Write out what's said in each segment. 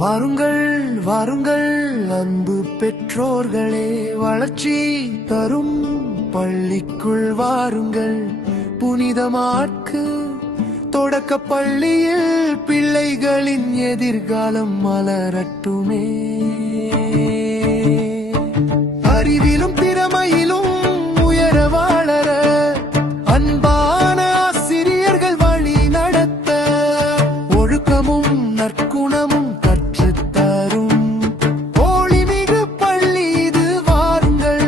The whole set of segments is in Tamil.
வாருங்கள் வாருங்கள் அன்பு பெற்றோர்களே, வளர்ச்சி தரும் பள்ளிக்குள் வாருங்கள். புனிதமாக்கு தொடக்க பள்ளியில் பிள்ளைகளின் எதிர்காலம் மலரட்டுமே. அறிவிலும் திறமையிலும் உயர வளர அன்பான ஆசிரியர்கள் வழி நடத்த, ஒழுக்கமும் நற்குணமும் கற்றுத்தரும் ஒளிமிகு பள்ளி இது வாருங்கள்.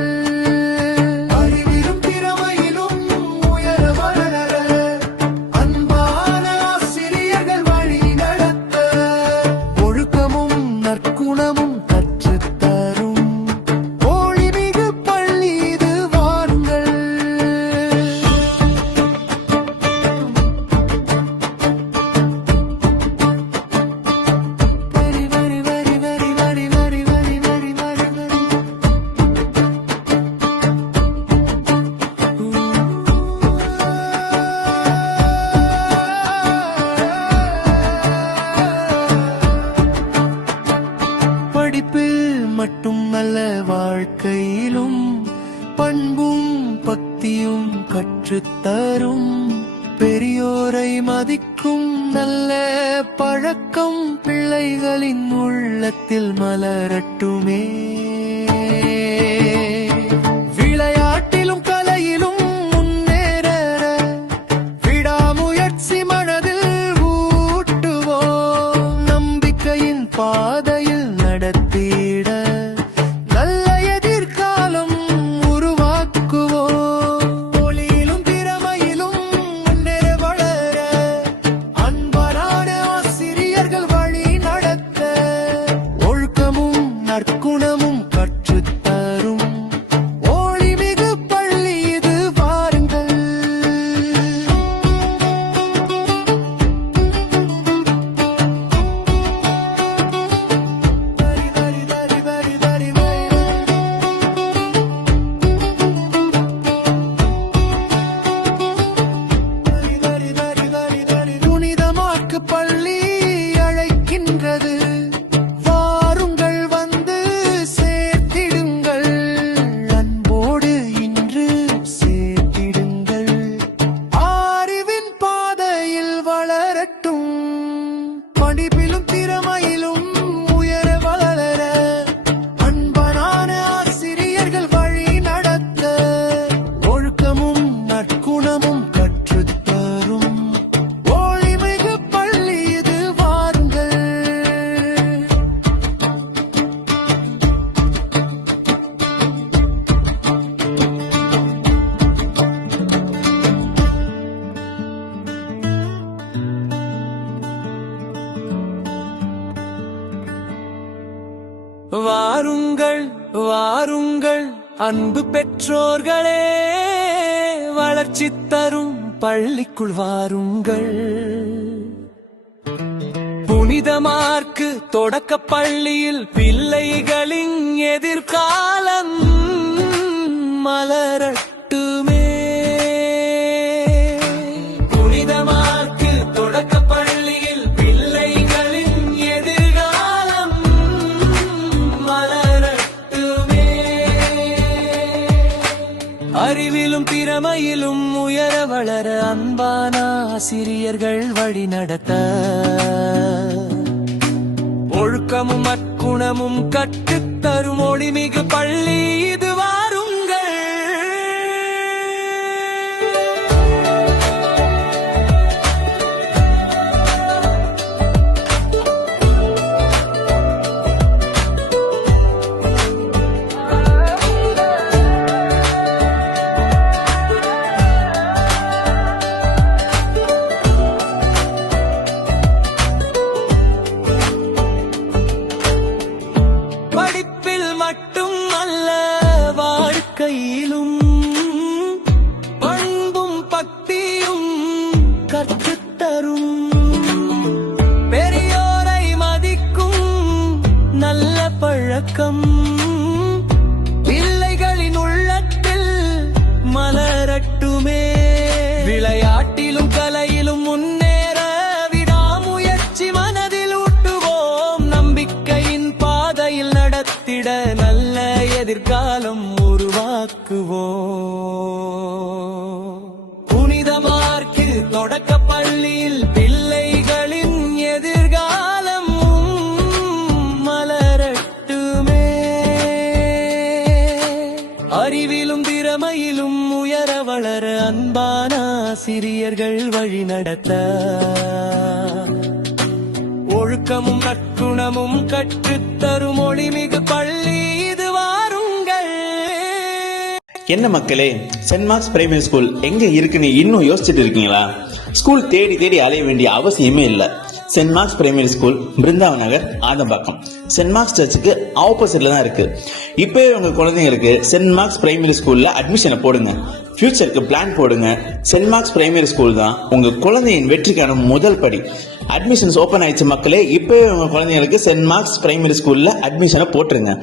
அறிவிலும் திறமையிலும் உயர வளர அன்பான ஆசிரியர்கள் வழி நடத்த, ஒழுக்கமும் நற்குணமும் மட்டும் நல்ல வாழ்க்கையிலும் பண்பும் பக்தியும் கற்றுத்தரும், பெரியோரை மதிக்கும் நல்ல பழக்கம் பிள்ளைகளின் உள்ளத்தில் மலரட்டுமே. விளையாட்டிலும் கலையிலும் முன்னேற விடாமுயற்சி மனதில் ஊட்டுவோம், நம்பிக்கையின் பாதையில் நடத்திட நல்ல எதிர்காலம் உருவாக்குவோம். ஒளியிலும் திறமையிலும் முன்னேற வளர அன்பான ஆசிரியர்கள் வழி நடத்த, ஒழுக்கமும் நற்குணமும் கற்றுத்தரும் ஒளிமிகு பள்ளி இது வாருங்கள். புனிதமாக்கு பள்ளி அழைக்கின்றது, வாருங்கள் வந்து சேர்த்திடுங்கள், அன்போடு இன்று சேர்த்திடுங்கள். அறிவின் பாதையில் வளரட்டும், படிப்பிலும் திறமையிலும் உயர வளர அன்பான ஆசிரியர்கள் வழி நடத்த, ஒழுக்கமும் நற்குணமும் கற்றுத்தரும் ஒளிமிகு பள்ளி இது வாருங்கள். வாருங்கள் வாருங்கள் அன்பு பெற்றோர்களே, வளர்ச்சி தரும் பள்ளிக்குள் வாருங்கள். புனிதமார்க்கு தொடக்க பள்ளியில் பிள்ளைகளின் எதிர்காலம் மலரட்டுமே. புனிதமார்க்கு தொடக்க பள்ளியில் பிள்ளைகளின் எதிர்காலம் மலரட்டுமே. அறிவிலும் திறமையிலும் உயர வளர அன்பான ஆசிரியர்கள் வழி நடத்த, ஒழுக்கமும் நற்குணமும் கற்றுத்தரும் ஒளிமிகு பள்ளி இது வாருங்கள். படிப்பில் மட்டும் அல்ல வாழ்க்கையிலும் பண்பும் பக்தியும் கற்றுத்தரும், பெரியோரை மதிக்கும் நல்ல பழக்கம் பிள்ளைகளின் உள்ளத்தில் மலரட்டுமே. விளையாட்டிலும் கலையிலும் முன்னேற விடாமுயற்சி மனதில் ஊட்டுவோம், நம்பிக்கை தொடக்க பள்ளியில் பிள்ளைகளின் எதிர்காலம் மலரட்டுமே. அறிவிலும் திறமையிலும் உயர வளர அன்பான ஆசிரியர்கள் வழி நடத்த ஒழுக்கமும் நற்குணமும் கற்றுத்தரும் ஒளிமிகு பள்ளி இது வாருங்கள். என்ன மக்களே, சென்ட் மார்க்ஸ் பிரைமரி ஸ்கூல் எங்க இருக்குன்னு இன்னும் யோசிச்சுட்டு இருக்கீங்களா? ஸ்கூல் தேடி தேடி அலைய வேண்டிய அவசியமே இல்லை. Saint Mark's primary school Brindavan Nagar, Adambakkam. Saint Mark's சர்ச்சுக்கு ஆப்போசிட்ல தான் இருக்கு. இப்பவே உங்க குழந்தைங்களுக்கு சென்ட் மார்க்ஸ் பிரைமரி ஸ்கூல்ல அட்மிஷனை போடுங்க. ஃபியூச்சருக்கு பிளான் போடுங்க. சென்ட் மார்க்ஸ் பிரைமரி ஸ்கூல் தான் உங்க குழந்தையின் வெற்றிக்கான முதல் படி. அட்மிஷன்ஸ் ஓபன் ஆயிடுச்சு மக்களே. இப்பவே உங்க குழந்தைங்களுக்கு சென்ட் மார்க்ஸ் பிரைமரி ஸ்கூல்ல அட்மிஷனை போட்டுருங்க.